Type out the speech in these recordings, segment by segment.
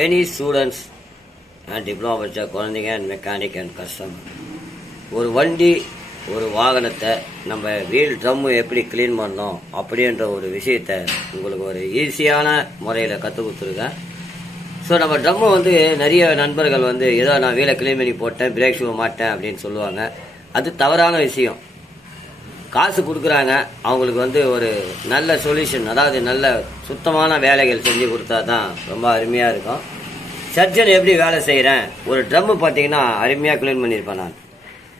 Any students and diploma படித்த குழந்தைங்க and mechanic and customer, ஒரு வண்டி ஒரு வாகனத்தை நம்ம வீல் ட்ரம்மு எப்படி க்ளீன் பண்ணோம் அப்படின்ற ஒரு விஷயத்த உங்களுக்கு ஒரு ஈஸியான முறையில் கற்றுக் கொடுத்துருக்கேன். ஸோ நம்ம ட்ரம்மு வந்து நிறைய நண்பர்கள் வந்து ஏதோ நான் வீலை க்ளீன் பண்ணி போட்டேன், பிரேக் ஷூ மாட்டேன் அப்படின்னு சொல்லுவாங்க. அது தவறான விஷயம். காசு கொடுக்குறாங்க, அவங்களுக்கு வந்து ஒரு நல்ல சொல்யூஷன், அதாவது நல்ல சுத்தமான வேலைகள் செஞ்சு கொடுத்தா தான் ரொம்ப அருமையாக இருக்கும். சர்ஜன் எப்படி வேலை செய்கிறேன், ஒரு ட்ரம்மு பார்த்தீங்கன்னா அருமையாக க்ளீன் பண்ணியிருப்பேன் நான்.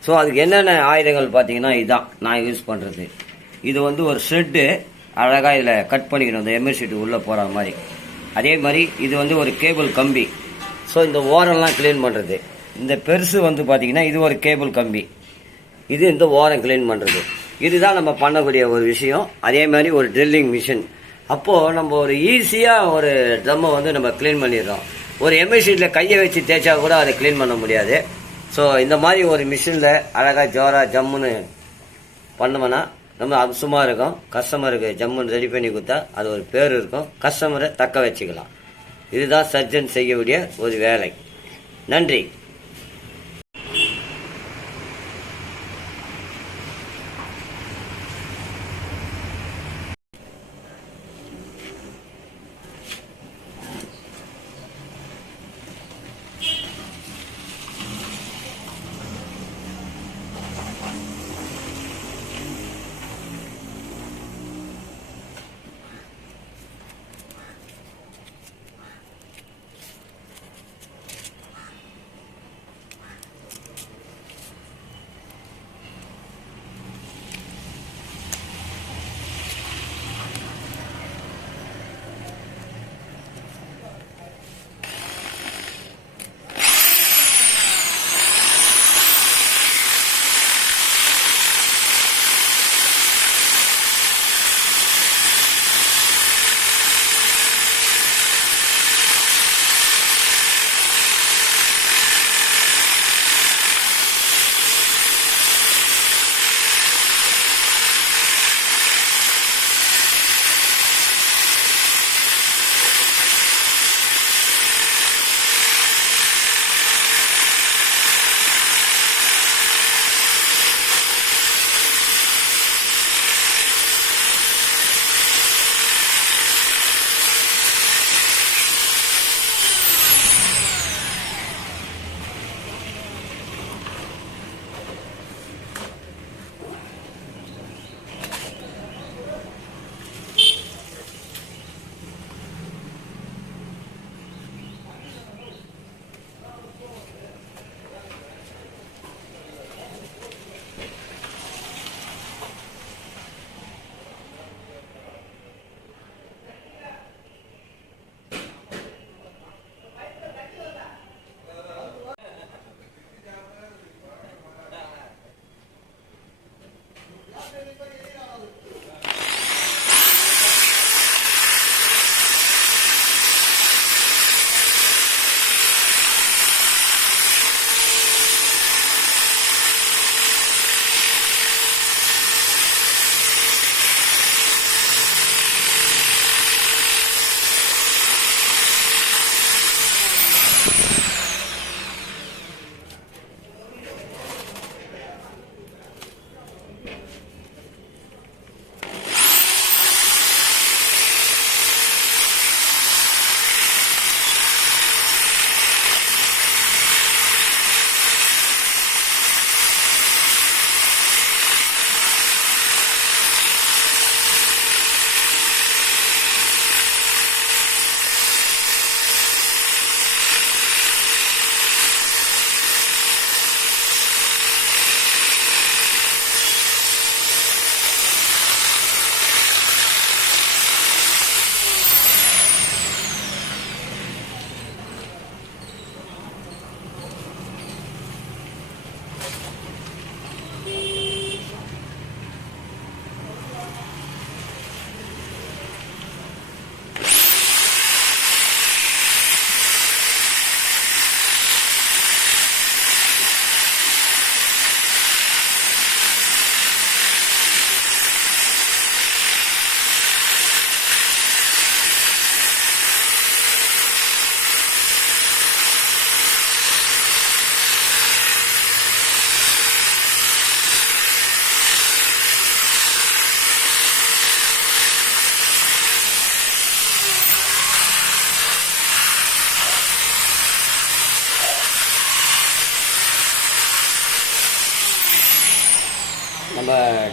ஸோ அதுக்கு என்னென்ன ஆயுதங்கள் பார்த்தீங்கன்னா இதுதான் நான் யூஸ் பண்ணுறது. இது வந்து ஒரு ஷெட்டு, அழகாக இதில் கட் பண்ணிக்கணும் இந்த எம்எஸ் ஷீட்டு உள்ளே போகிற மாதிரி. அதே மாதிரி இது வந்து ஒரு கேபிள் கம்பி. ஸோ இந்த ஓரம்லாம் க்ளீன் பண்ணுறது. இந்த பெருசு வந்து பார்த்தீங்கன்னா இது ஒரு கேபிள் கம்பி, இது இந்த ஓரம் க்ளீன் பண்ணுறது. இதுதான் நம்ம பண்ணக்கூடிய ஒரு விஷயம். அதே மாதிரி ஒரு ட்ரில்லிங் மிஷின். அப்போது நம்ம ஒரு ஈஸியாக ஒரு ட்ரம்மை வந்து நம்ம க்ளீன் பண்ணிடுறோம். ஒரு எம்எஸ் ஷீட்டில் கையை வச்சு தேய்ச்சா கூட அதை க்ளீன் பண்ண முடியாது. ஸோ இந்த மாதிரி ஒரு மிஷினில் அழகாக ஜோரா ஜம்முன்னு பண்ணோம்னா நம்ம அம்சமாக இருக்கும். கஸ்டமருக்கு ஜம்முன்னு ரெடி பண்ணி கொடுத்தா அது ஒரு பேர் இருக்கும், கஸ்டமரை தக்க வச்சுக்கலாம். இதுதான் சர்ஜன் செய்யக்கூடிய ஒரு வேலை. நன்றி.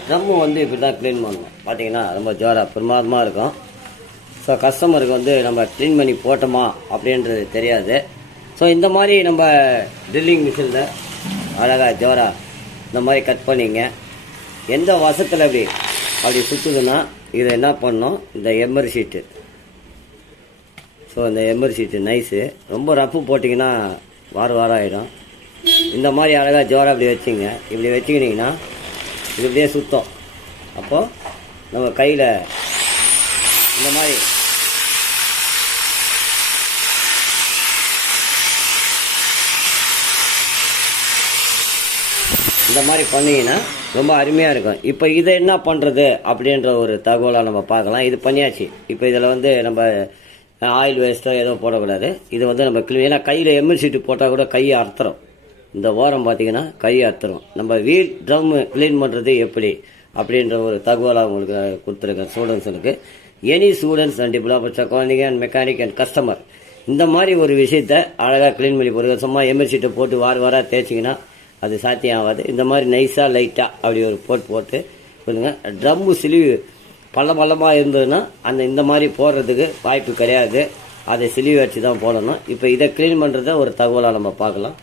ட்ரம்மு வந்து இப்படி தான் க்ளீன் பண்ணணும். பார்த்தீங்கன்னா ரொம்ப ஜோராக பிரமாதமாக இருக்கும். ஸோ கஸ்டமருக்கு வந்து நம்ம க்ளீன் பண்ணி போட்டோமா அப்படின்றது தெரியாது. ஸோ இந்த மாதிரி நம்ம ட்ரில்லிங் மிஷினில் அழகாக ஜோராக இந்த மாதிரி கட் பண்ணிங்க. எந்த வசத்தில் அப்படி சுற்றுதுன்னா இதை என்ன பண்ணணும், இந்த எம்மர் ஷீட்டு. ஸோ இந்த எம்மர் ஷீட்டு நைஸு. ரொம்ப ரஃப்பு போட்டிங்கன்னா வாரம் ஆகிடும். இந்த மாதிரி அழகாக ஜோராக இப்படி வச்சுங்க. இப்படி வச்சுக்கிட்டிங்கன்னா இது இப்படியே சுத்தம். அப்போது நம்ம கையில் இந்த மாதிரி பண்ணிங்கன்னா ரொம்ப அருமையாக இருக்கும். இப்போ இதை என்ன பண்ணுறது அப்படின்ற ஒரு தகவலாக நம்ம பார்க்கலாம். இது பண்ணியாச்சு. இப்போ இதில் வந்து நம்ம ஆயில் வேஸ்ட்டோ ஏதோ போடக்கூடாது. இது வந்து நம்ம கிளீன், ஏன்னா கையில் எம்எல் ஷீட்டு போட்டால் கூட கையை அறுத்துறோம். இந்த ஓரம் பார்த்தீங்கன்னா கையை அறுத்துறோம். நம்ம வீல் ட்ரம் க்ளீன் பண்ணுறது எப்படி அப்படின்ற ஒரு தகவலாக உங்களுக்கு கொடுத்துருக்கேன் ஸ்டூடெண்ட்ஸுக்கு. எனி ஸ்டூடெண்ட்ஸ் அண்ட் டெவலப்பர்ஸ், குழந்தைங்க அண்ட் மெக்கானிக் அண்ட் கஸ்டமர் இந்த மாதிரி ஒரு விஷயத்த அழகாக க்ளீன் பண்ணி போடுங்க. சும்மா எம்எல் ஷீட்டை போட்டு வார தேய்ச்சிங்கன்னா அது சாத்தியம் ஆகாது. இந்த மாதிரி நைஸாக லைட்டாக அப்படி ஒரு போட்டு சொல்லுங்கள். ட்ரம்மு சிலிவு பள்ளமாக இருந்ததுன்னா இந்த மாதிரி போடுறதுக்கு வாய்ப்பு கிடையாது. அதை சிலிவு வச்சு தான் போடணும். இப்போ இதை க்ளீன் பண்ணுறத ஒரு தகவலாக நம்ம பார்க்கலாம்.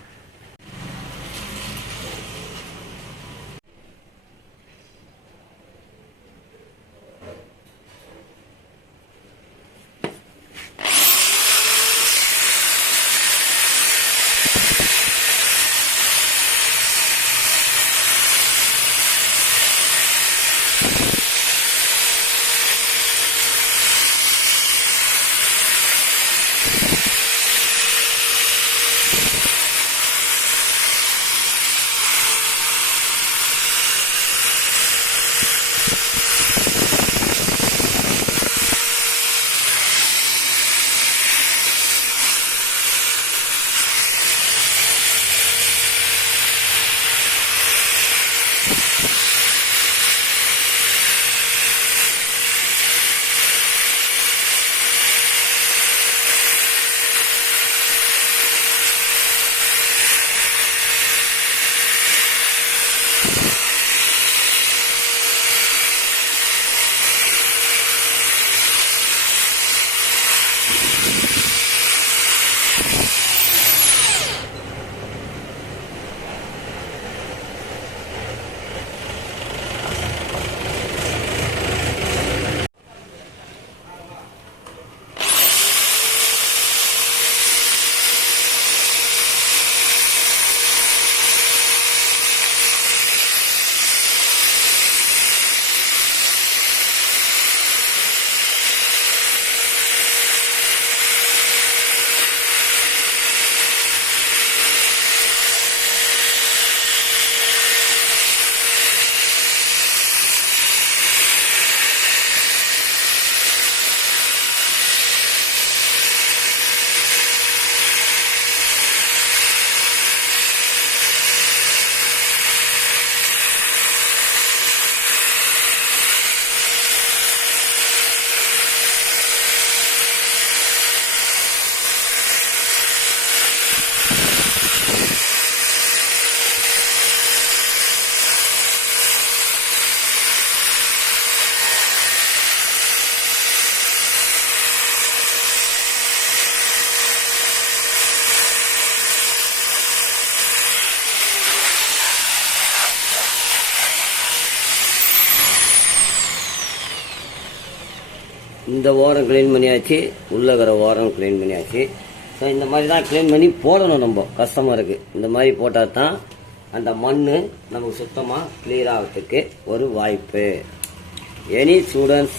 இந்த ஓரம் க்ளீன் பண்ணியாச்சு, உள்ள இருக்கிற ஓரம் க்ளீன் பண்ணியாச்சு. ஸோ இந்த மாதிரி தான் க்ளீன் பண்ணி போடணும் நம்ம கஸ்டமருக்கு. இந்த மாதிரி போட்டால் தான் அந்த மண் நமக்கு சுத்தமாக கிளியர் ஆகிறதுக்கு ஒரு வாய்ப்பு. எனி ஸ்டூடெண்ட்ஸ்,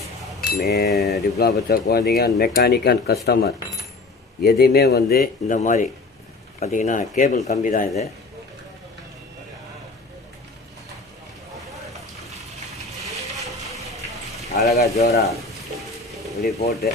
டிப்ளமா படித்த குழந்தைங்க அண்ட் மெக்கானிக் அண்ட் கஸ்டமர் எதுவுமே வந்து இந்த மாதிரி பார்த்தீங்கன்னா கேபிள் கம்பி தான் இது. அழகாக ஜோராக இப்படி போட்டு